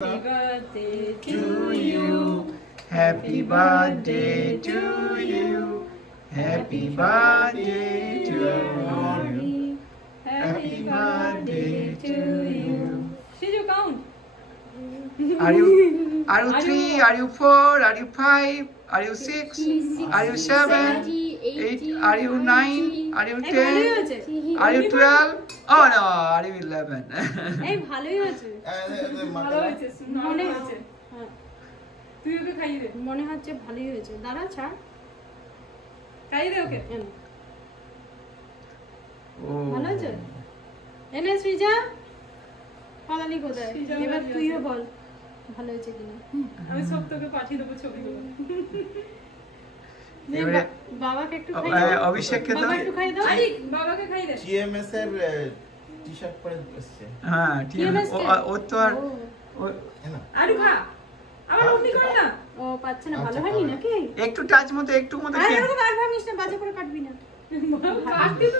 Happy birthday to you. Happy birthday to you. Happy birthday to you. Happy birthday to you. Should you count? Are you 3? Are you 4? Are you 5? Are you 6? Are you 7? 8? Are you 9? Are you 10? Are you 12? Oh no, are you 11? এই ভালোই হয়েছে ভালো হয়েছে মনে হচ্ছে তুই ওকে খাইয়ে দে মনে হচ্ছে ভালোই হয়েছে দাঁড়া ছাড় খাইয়ে দে ওকে ভালো হয়েছে এনে সৃজা পালালি কোথায় এবার তুইও বল ভালো হয়েছে কিনা আমি সব তোকে পাঠিয়ে দেবো ছবিগুলো বাবাকে একটু খাই দাও অভিষেককে দাও একটু খাই দাও আরে বাবাকে খাই দে টিএমএস এর টি-শার্ট পরে এসেছে হ্যাঁ টিএমএস ও তো আর আরে খা আবার উঠনি কর না ও পাচ্ছে না ভালো হয়নি নাকি একটু টাচ মতো একটু মতো আরে এরকম আর ভাঙিস না বাজে করে কাটবি না কাটবি তো